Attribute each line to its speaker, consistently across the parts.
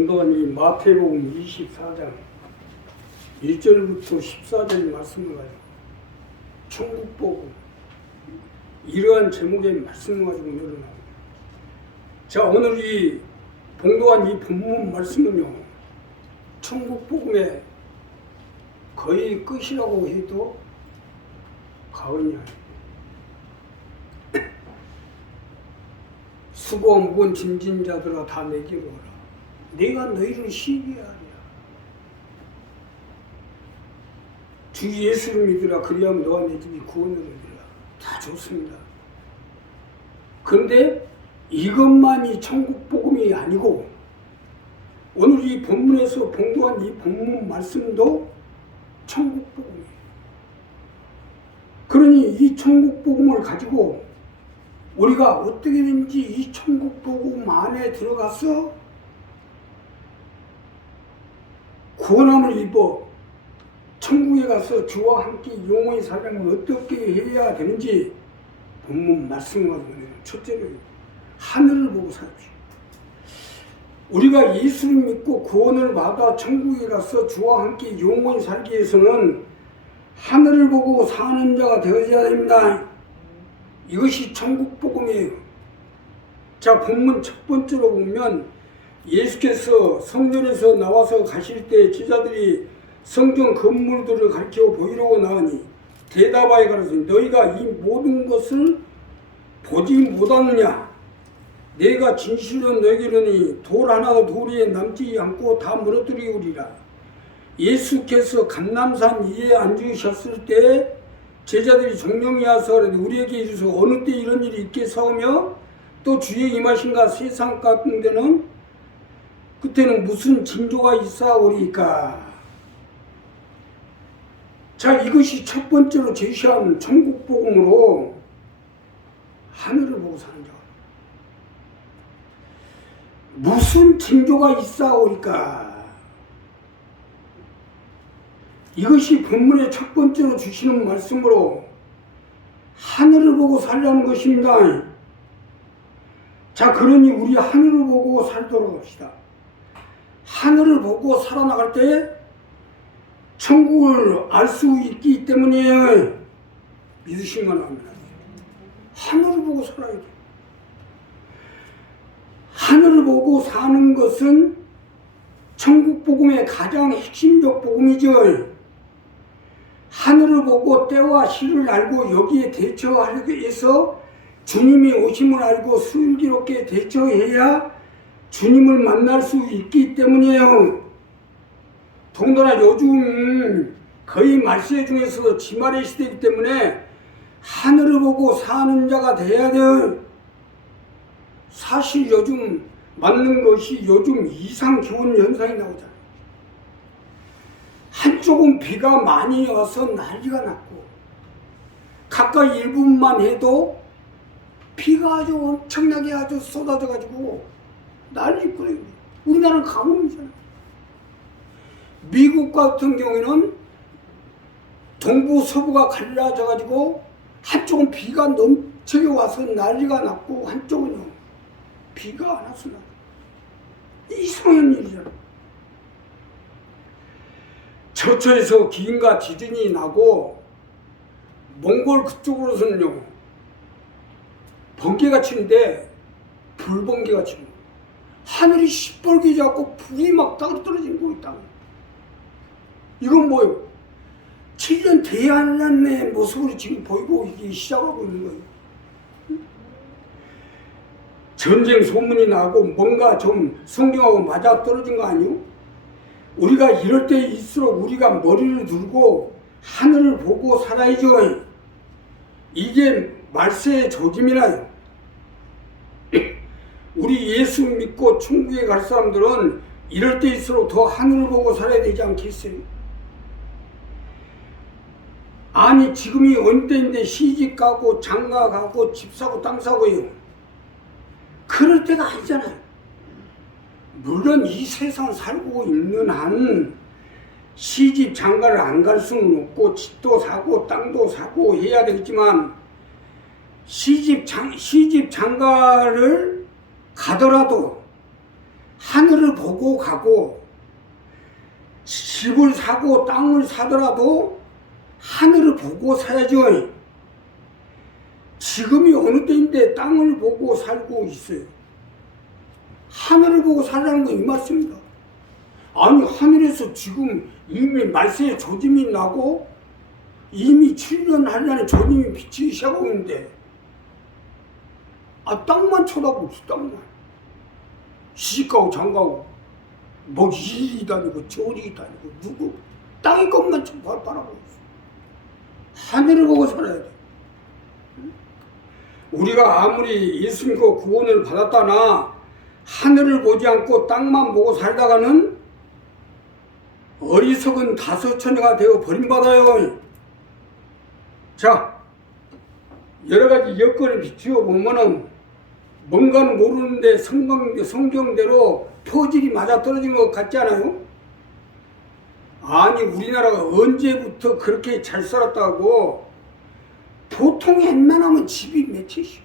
Speaker 1: 공도관이 마태복음 24장 1절부터 14절 말씀을 가지고 천국 보고 이러한 제목의 말씀을 가지고 늘어나고 자 오늘 이 봉도한 이 본문 말씀은요 천국 복음의 거의 끝이라고 해도 과언이 아니에요. 수고 무거운 짐진 자들아 다 내게로 오라 내가 너희를 쉬게 하리라 주 예수를 믿으라. 그리하면 너와 내 집이 구원을 얻으리라. 다 좋습니다. 그런데 이것만이 천국 복음이 아니고 오늘 이 본문에서 봉도한 이 본문 말씀도 천국 복음이에요. 그러니 이 천국 복음을 가지고 우리가 어떻게든지 이 천국 복음 안에 들어가서 구원함을 입어 천국에 가서 주와 함께 영원히 살려면 어떻게 해야 되는지 본문 말씀을 가지고 첫째로 하늘을 보고 살십시오. 우리가 예수를 믿고 구원을 받아 천국에 가서 주와 함께 영원히 살기 위해서는 하늘을 보고 사는 자가 되어야 됩니다. 이것이 천국 복음이에요. 자, 본문 첫 번째로 보면 예수께서 성전에서 나와서 가실 때 제자들이 성전 건물들을 가르쳐 보이려고 나오니 대답하여 가라사대 너희가 이 모든 것을 보지 못하느냐? 내가 진실로 너희에게 이르니 돌 하나도 돌에 남지 않고 다 무너뜨리우리라. 예수께서 감남산 위에 앉으셨을 때 제자들이 종령이 와서 우리에게 이르소 어느 때 이런 일이 있겠사오며 또 주의 임하신가? 세상 같은 데는 그때는 무슨 징조가 있사오리까 자 이것이 첫 번째로 제시한 천국 복음으로 하늘을 보고 사는 자 무슨 징조가 있사오리까 이것이 본문의 첫 번째로 주시는 말씀으로 하늘을 보고 살라는 것입니다. 자, 그러니 우리 하늘을 보고 살도록 합시다. 하늘을 보고 살아나갈 때 천국을 알 수 있기 때문에 믿으시면 합니다. 하늘을 보고 살아야 돼. 하늘을 보고 사는 것은 천국 복음의 가장 핵심적 복음이죠. 하늘을 보고 때와 시를 알고 여기에 대처하기 위해서 주님이 오심을 알고 슬기롭게 대처해야 주님을 만날 수 있기 때문이에요. 동더나 요즘 거의 말세 중에서도 지말의 시대이기 때문에 하늘을 보고 사는 자가 돼야 돼요. 사실 요즘 맞는 것이 요즘 이상 기온 현상이 나오잖아요. 한쪽은 비가 많이 와서 난리가 났고 가까이 1분만 해도 비가 아주 엄청나게 아주 쏟아져 가지고 난리 뿌려요. 우리나라는 가뭄이잖아요. 미국 같은 경우에는 동부 서부가 갈라져 가지고 한쪽은 비가 넘치게 와서 난리가 났고 한쪽은요 비가 안 왔어. 이상한 일이잖아. 저처에서 기인과 지진이 나고 몽골 그쪽으로서는요 번개가 치는데 불번개가 치는. 하늘이 시뻘게 잡고 불이 막 땅으로 떨어지는 거 있다. 이건 뭐예요? 7년 대한란의 모습으로 지금 보이고 이게 시작하고 있는 거예요. 전쟁 소문이 나고 뭔가 좀 성경하고 맞아 떨어진 거 아니요? 우리가 이럴 때일수록 우리가 머리를 들고 하늘을 보고 살아야죠. 이게 말세의 조짐이라요. 우리 예수 믿고 천국에 갈 사람들은 이럴 때일수록 더 하늘을 보고 살아야 되지 않겠어요? 아니 지금이 때인데 시집 가고 장가 가고 집 사고 땅 사고요. 그럴 때가 아니잖아요. 물론 이 세상 살고 있는 한 시집 장가를 안 갈 수는 없고 집도 사고 땅도 사고 해야 되겠지만 시집 장 시집 장가를 가더라도 하늘을 보고 가고 집을 사고 땅을 사더라도 하늘을 보고 사야죠. 지금이 어느 때인데 땅을 보고 살고 있어요. 하늘을 보고 살라는 건 이 말씀입니다. 아니 하늘에서 지금 이미 말세의 조짐이 나고 이미 7년 하려는 조짐이 비치기 시작하고 있는데 아 땅만 쳐다보고 있어 땅만 시집가고 장가고 뭐 이리 다니고 저리 다니고 누구 땅의 것만 좀 바- 바라보고 있어. 하늘을 보고 살아야 돼. 우리가 아무리 예수 믿고 구원을 받았다나 하늘을 보지 않고 땅만 보고 살다가는 어리석은 다섯천여가 되어 버림받아요. 자, 여러 가지 여건을 비추어 보면은 뭔가는 모르는데 성경, 성경대로 표질이 맞아 떨어진 것 같지 않아요? 아니, 우리나라가 언제부터 그렇게 잘 살았다고 보통 웬만하면 집이 몇 채씩.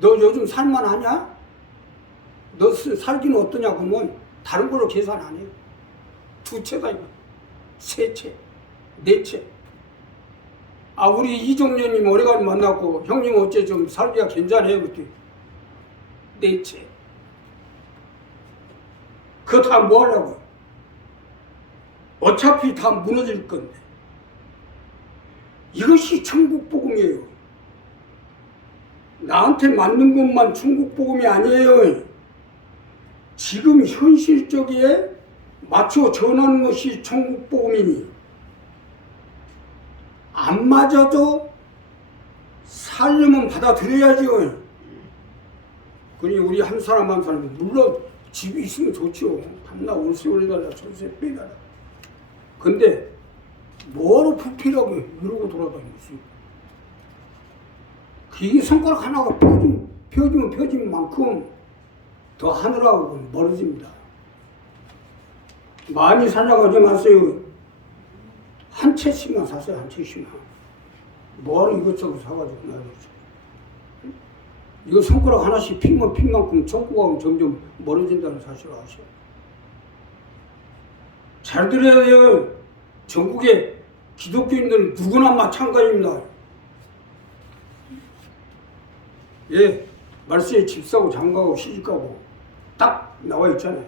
Speaker 1: 너 요즘 살만하냐? 너 스- 살기는 어떠냐? 그러면 다른 걸로 계산 안 해요. 두 채다 이거. 세 채, 네 채. 아 우리 이종년님 오래간만에 만났고 형님 어째 좀 살기가 괜찮아요 그때. 네 채. 그거 다 뭐 하려고? 어차피 다 무너질 건데. 이것이 천국 복음이에요. 나한테 맞는 것만 천국 복음이 아니에요. 지금 현실적에 맞춰 전하는 것이 천국 복음이니 안 맞아도 살려면 받아들여야죠. 그러니 우리 한 사람 한 사람 물론 집이 있으면 좋죠. 밤낮 월세 올려달라 전세 빼달라. 근데 뭐로 부피라고 이러고 돌아다니고 있어요. 그게 손가락 하나가 펴지면, 펴지면 펴진 만큼 더 하늘하고 멀어집니다. 많이 살려고 하지 마세요. 한 채씩만 사세요, 한 채씩만. 뭐하러 이것저것 사가지고 나가죠. 이거 손가락 하나씩 피면 핀 만큼 천국하고 점점 멀어진다는 사실을 아셔. 잘 들어야 돼요. 전국의 기독교인들 누구나 마찬가지입니다. 예, 말세에 집 사고 장가고 시집 가고 딱 나와 있잖아요.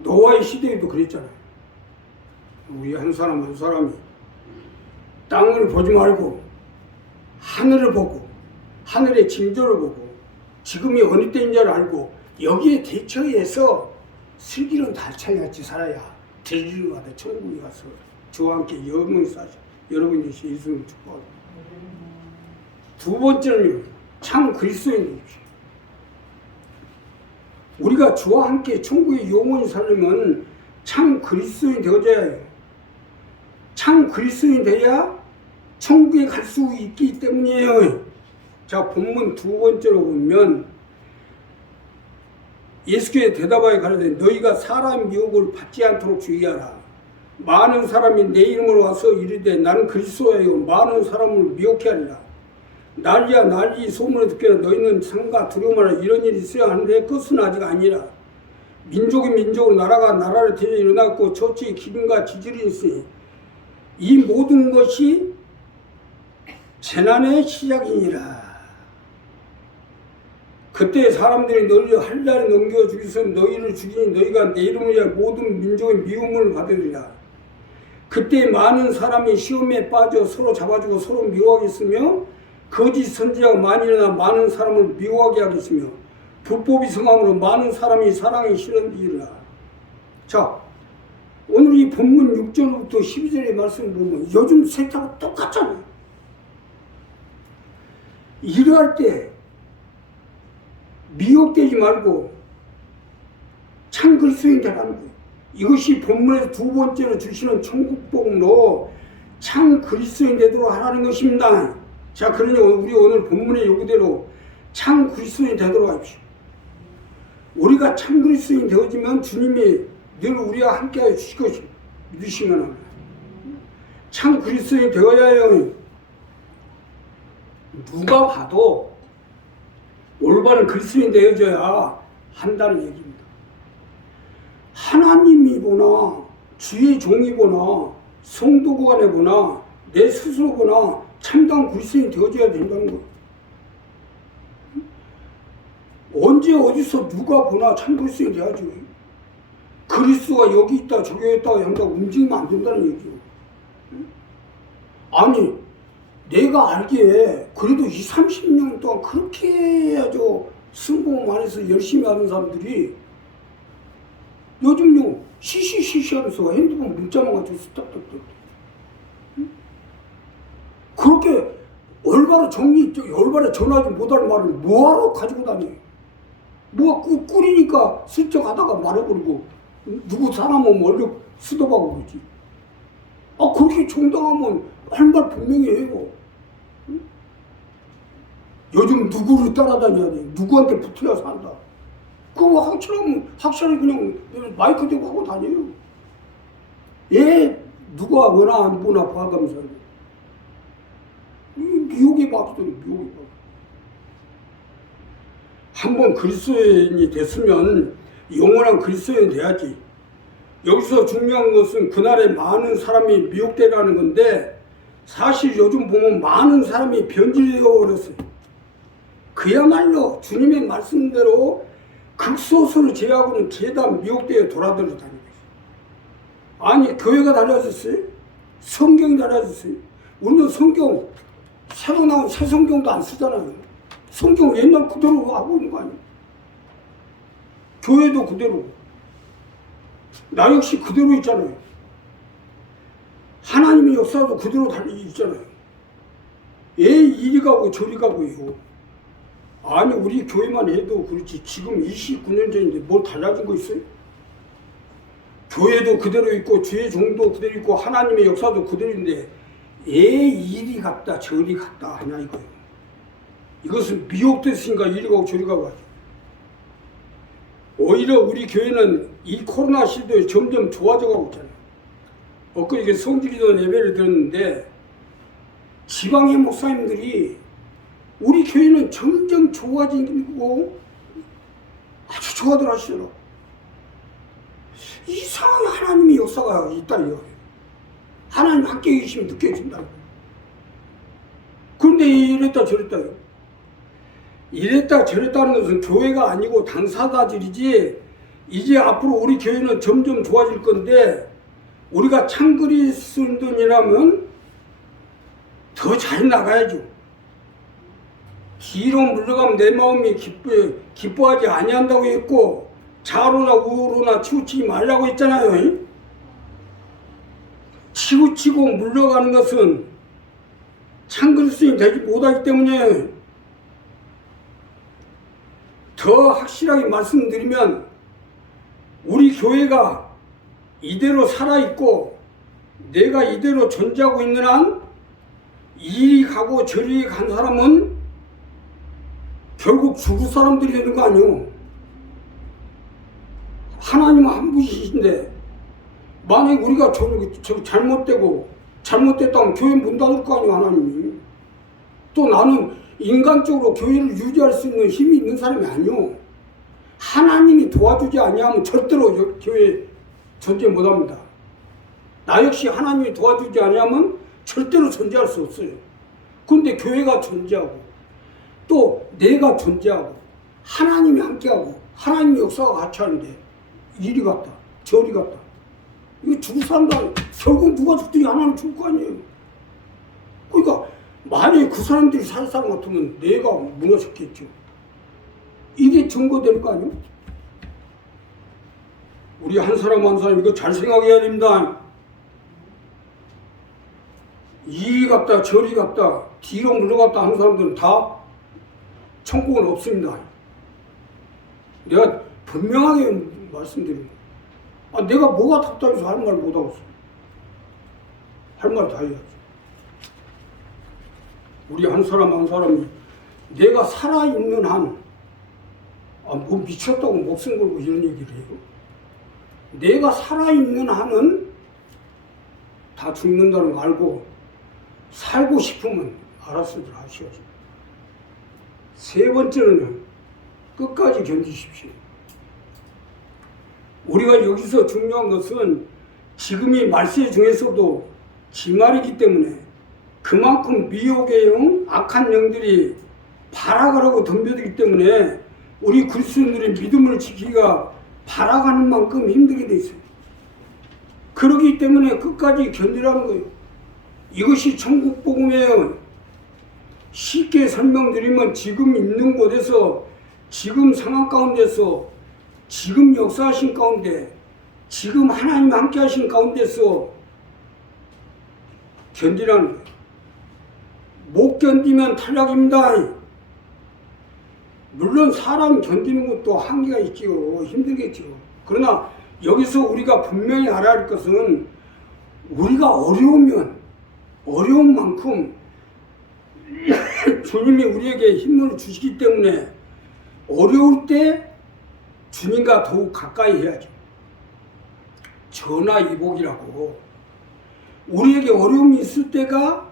Speaker 1: 노아의 시대에도 그랬잖아요. 우리 한 사람 한 사람이 땅을 보지 말고 하늘을 보고 하늘의 징조를 보고 지금이 어느 때인 줄 알고 여기에 대처해서 슬기로운 달창같이 살아야 가다 천국에 가서 저와 함께 영원히 사죠. 여러분이 예수님 축복하고 두 번째는 참 그리스도인이죠. 우리가 주와 함께 천국에 영원히 살려면 참 그리스도인 되어져야 해요. 참 그리스도인 돼야 천국에 갈 수 있기 때문이에요. 자, 본문 두 번째로 보면 예수께 대답하여 가라되 너희가 사람 미혹을 받지 않도록 주의하라. 많은 사람이 내 이름으로 와서 이르되 나는 그리스도예요. 많은 사람을 미혹해 하리라. 난리야 난리 소문을 듣게 너희는 상가 두려움하라 이런 일이 있어야 하는데 그것은 아직 아니라 민족이 민족으로 나라가 나라를 대해 일어났고 처치 기근과 지질이 있으니 이 모든 것이 재난의 시작이니라. 그때 사람들이 너희를 한자리 넘겨 죽이서 너희를 죽이니 너희가 내 이름을 모든 민족의 미움을 받으리라. 그때 많은 사람이 시험에 빠져 서로 잡아주고 서로 미워하겠으며 거짓 선지자가 많이 일어나 많은 사람을 미워하게 하겠으며 불법이 성함으로 많은 사람이 사랑이 실현되리라. 자, 오늘 이 본문 6절부터 12절의 말씀을 보면 요즘 세타가 똑같잖아요. 일할 때 미혹되지 말고 참 그리스도인 되라는 거예요. 이것이 본문에서 두 번째로 주시는 천국복음으로 참 그리스도인 되도록 하라는 것입니다. 자, 그러니 우리 오늘 본문의 요구대로 참 그리스도인 되도록 하십시오. 우리가 참 그리스도인 되어지면 주님이 늘 우리와 주실 것을 믿으시면 합니다. 참 그리스도인 되어야 해요. 누가 봐도 올바른 그리스도인 되어져야 한다는 얘기입니다. 하나님이 보나 주의 종이 보나 성도관에 보나 내 스스로 보나 참다운 그리스도인이 되어져야 된다는 거예요. 언제 어디서 누가 보나 참 그리스도인이 돼야지. 그리스도가 여기 있다 저기 있다 한다고 움직이면 안 된다는 얘기예요. 아니 내가 알기에 그래도 2, 30년 동안 그렇게 해야죠. 성공 안에서 열심히 하는 사람들이. 요즘요 시시시시 하면서 핸드폰 문자만 가지고 스탑스탑. 그렇게 얼마나 정리 얼마나 전화하지 못할 말을 뭐하러 가지고 다녀? 뭐가 꾸, 꾸리니까 슬쩍 하다가 말해버리고 누구 사람 오면 얼른 수도하고 그러지. 아 그렇게 정당하면 할 말 분명히 해요. 응? 요즘 누구를 따라다녀야 돼? 누구한테 붙어야 산다. 그거 확실하면 확실히 그냥 마이크 대고 하고 다녀요. 얘 누가 뭐나 안 보나 봐가면서. 이 미혹의 밥이죠 미혹의 밥 한번 그리스도인이 됐으면 영원한 그리스도인이 돼야지 여기서 중요한 것은 그날에 많은 사람이 미혹되라는 건데 사실 요즘 보면 많은 사람이 변질되어 버렸어요. 그야말로 주님의 말씀대로 극소수를 제외하고는 죄다 미혹되어 돌아다니고 다니고 있어요. 아니 교회가 달라졌어요? 성경이 달라졌어요? 우리는 성경 새로 나온 새 성경도 안 쓰잖아요. 성경 옛날 그대로 하고 있는 거 아니에요? 교회도 그대로. 나 역시 그대로 있잖아요. 하나님의 역사도 그대로 달리 있잖아요. 왜 이리 가고 저리 가고 해요? 아니 우리 교회만 해도 그렇지 지금 29년 전인데 뭘 달라진 거 있어요? 교회도 그대로 있고 주의 종도 그대로 있고 하나님의 역사도 그대로인데 왜 이리 갔다 저리 갔다 하냐 이거예요. 이것은 미혹됐으니까 이리 가고 저리 가고 하죠. 오히려 우리 교회는 이 코로나 시대에 점점 좋아져 가고 있잖아요. 엊그저께 성지리도 예배를 드렸는데 지방의 목사님들이 우리 교회는 점점 좋아지고 아주 좋아들 하시더라고. 이상한 하나님의 역사가 있다 이거예요. 하나님 함께 계시면 느껴진다고. 그런데 이랬다 저랬다요. 이랬다 저랬다는 것은 교회가 아니고 당사자들이지 이제 앞으로 우리 교회는 점점 좋아질 건데 우리가 참 그리스도인이라면 더 잘 나가야죠. 뒤로 물러가면 내 마음이 기뻐, 기뻐하지 아니한다고 했고 좌로나 우로나 치우치지 말라고 했잖아요. 치우치고 물러가는 것은 참 그리스도인 되지 못하기 때문에 더 확실하게 말씀드리면 우리 교회가 이대로 살아있고 내가 이대로 존재하고 있는 한 이리 가고 저리 간 사람은 결국 죽을 사람들이 되는 거 아니오. 하나님은 한 분이신데 만약 우리가 저, 저 잘못되고 잘못됐다면 교회 문 닫을 거 아니오 하나님이. 또 나는 인간적으로 교회를 유지할 수 있는 힘이 있는 사람이 아니오. 하나님이 도와주지 아니하면 절대로 여- 교회 존재 못합니다. 나 역시 하나님이 도와주지 아니하면 절대로 존재할 수 없어요. 근데 교회가 존재하고 또 내가 존재하고 하나님이 함께하고 하나님의 역사가 같이 하는데 이리 갔다 저리 갔다 이거 죽을 사람도 결국 누가 죽든지 하나님 죽을 거 아니에요. 만약에 그 사람들이 살 사람 같으면 내가 무너졌겠죠. 이게 증거될 거 아니에요? 우리 한 사람 한 사람 이거 잘 생각해야 됩니다. 이리 갔다 저리 갔다 뒤로 물러갔다 하는 사람들은 다 천국은 없습니다. 내가 분명하게 말씀드립니다. 아, 내가 뭐가 답답해서 할 말 못하고 있어. 할 말 다 해야지. 우리 한 사람 한 사람이 내가 살아있는 한, 아, 뭐 미쳤다고 목숨 걸고 이런 얘기를 해요. 내가 살아있는 한은 다 죽는다는 거 알고 살고 싶으면 알았을 줄 아셔야죠. 세 번째는 끝까지 견디십시오. 우리가 여기서 중요한 것은 지금이 말세 중에서도 지말이기 때문에 그만큼 미혹의 영, 악한 영들이 발악하라고 덤벼들기 때문에 우리 그리스도인들의 믿음을 지키기가 발악하는 만큼 힘들게 돼 있어요. 그러기 때문에 끝까지 견디라는 거예요. 이것이 천국 복음이에요. 쉽게 설명드리면 지금 있는 곳에서 지금 상황 가운데서 지금 역사하신 가운데 지금 하나님 함께 하신 가운데서 견디라는 거예요. 못 견디면 탈락입니다. 물론 사람 견디는 것도 한계가 있지요. 힘들겠지요. 그러나 여기서 우리가 분명히 알아야 할 것은 우리가 어려우면 어려운 만큼 주님이 우리에게 힘을 주시기 때문에 어려울 때 주님과 더욱 가까이 해야죠. 전화이복이라고 우리에게 어려움이 있을 때가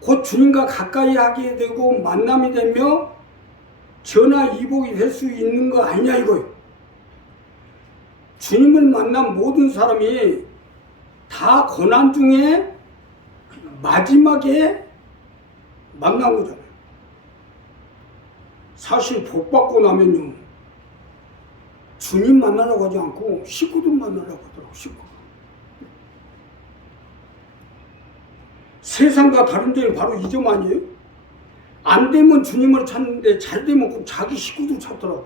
Speaker 1: 곧 주님과 가까이 하게 되고 만남이 되며 전화 이복이 될 수 있는 거 아니냐 이거예요. 주님을 만난 모든 사람이 다 고난 중에 마지막에 만난 거잖아요. 사실 복 받고 나면요. 주님 만나려고 하지 않고 식구들 만나려고 하더라고, 식구. 세상과 다른 점이 바로 이 점 아니에요? 안 되면 주님을 찾는데 잘 되면 꼭 자기 식구들 찾더라고.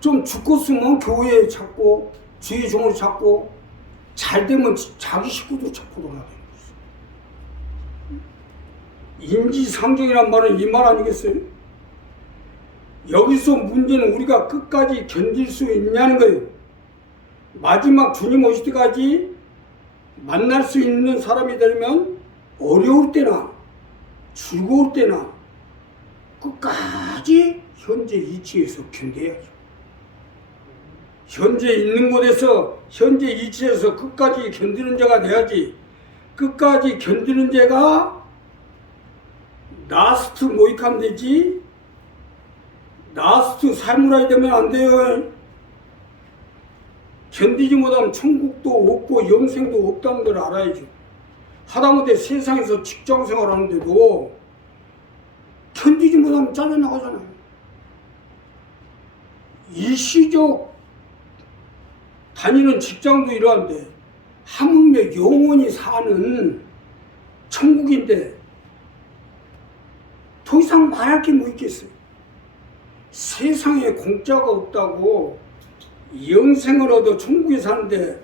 Speaker 1: 좀 죽었으면 교회에 찾고 주의 종을 찾고 잘 되면 자기 식구도 찾고 돌아다니는 거죠. 인지상정이란 말은 이 말 아니겠어요? 여기서 문제는 우리가 끝까지 견딜 수 있냐는 거예요. 마지막 주님 오실 때까지 만날 수 있는 사람이 되려면 어려울 때나 즐거울 때나 끝까지 현재 이치에서 견뎌야죠. 현재 있는 곳에서 현재 이치에서 끝까지 견디는 자가 돼야지. 끝까지 견디는 자가 라스트 모이칸 되지. 라스트 사무라이 되면 안 돼요. 견디지 못하면 천국도 없고 영생도 없다는 걸 알아야죠. 하다못해 세상에서 직장 생활하는데도 견디지 못하면 잘려나가잖아요. 일시적 다니는 직장도 이러한데 하물며 영원히 사는 천국인데 더 이상 말할 게 뭐 있겠어요? 세상에 공짜가 없다고 얻어 천국에 사는데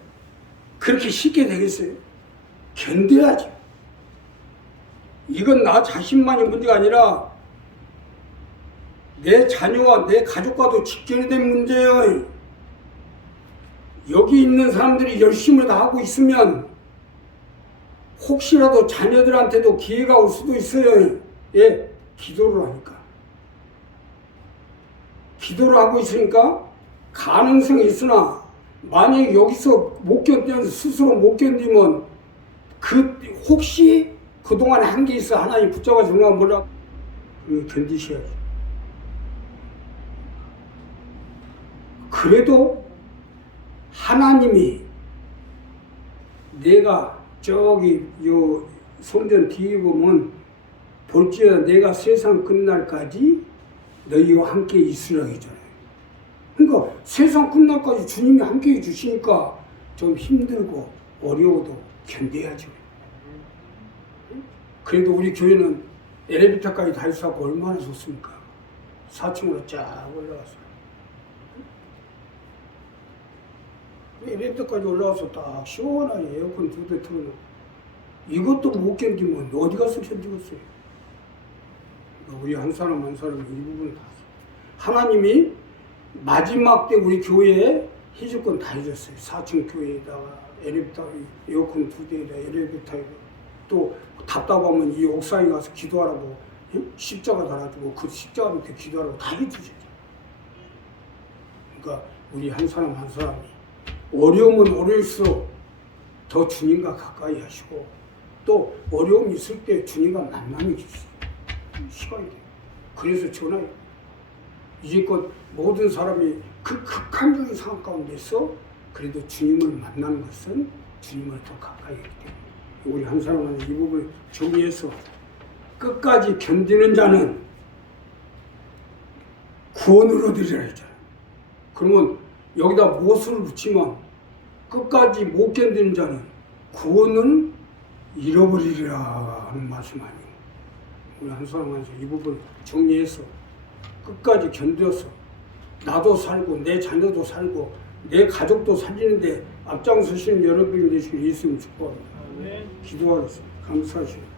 Speaker 1: 그렇게 쉽게 되겠어요? 견뎌야죠. 이건 나 자신만이 문제가 아니라 내 자녀와 내 가족과도 직결이 된 문제예요. 여기 있는 사람들이 열심을 다하고 있으면 혹시라도 자녀들한테도 기회가 올 수도 있어요. 예, 기도를 하니까. 기도를 하고 있으니까 가능성이 있으나 만약 여기서 못 견디면 스스로 못 견디면 그 혹시 그동안에 한게 있어 하나님 붙잡아 주는 거 몰라 그 견디셔야죠. 그래도 하나님이 내가 저기 요 성전 뒤에 보면 볼지어다 내가 세상 끝날까지 너희와 함께 있으라. 그러니까 세상 끝날까지 주님이 함께 해주시니까 좀 힘들고 어려워도 견뎌야죠. 그래도 우리 교회는 엘리베이터까지 다 있어서 얼마나 좋습니까? 4층으로 쫙 올라가서. 엘리베이터까지 올라와서 딱 시원하게 에어컨 두 대 틀어놓고 이것도 못 견디면 어디 가서 견디겠어요? 우리 한 사람 한 사람 이 부분을 다 하나님이 마지막 때 우리 교회에 해줄 건 다 해줬어요. 4층 교회에다가 엘리베이터 에어컨 두 대에다 엘리베이터에 또 답답하면 이 옥상에 가서 기도하라고 응? 십자가 달아주고 그 십자가 밑에 기도하라고 다 해주셨죠. 그러니까 우리 한 사람 한 사람이 어려움은 어려울수록 더 주님과 가까이 하시고 또 어려움이 있을 때 주님과 만남이 있어요. 시간이 돼요. 그래서 전화요. 이제껏 모든 사람이 그 극한적인 상황 가운데서 그래도 주님을 만난 것은 주님을 더 가까이 했기 때문에 우리 한 사람은 이 부분을 정리해서 끝까지 견디는 자는 구원을 얻으리라 했잖아요. 그러면 여기다 무엇을 붙이면 끝까지 못 견디는 자는 구원을 잃어버리리라 하는 말씀 아니에요. 우리 한 사람한테 이 부분 정리해서 끝까지 견뎌서 나도 살고 내 자녀도 살고 내 가족도 살리는데 앞장서시는 여러분이 되시길 예수님 축복합니다. 기도하겠습니다. 감사하시고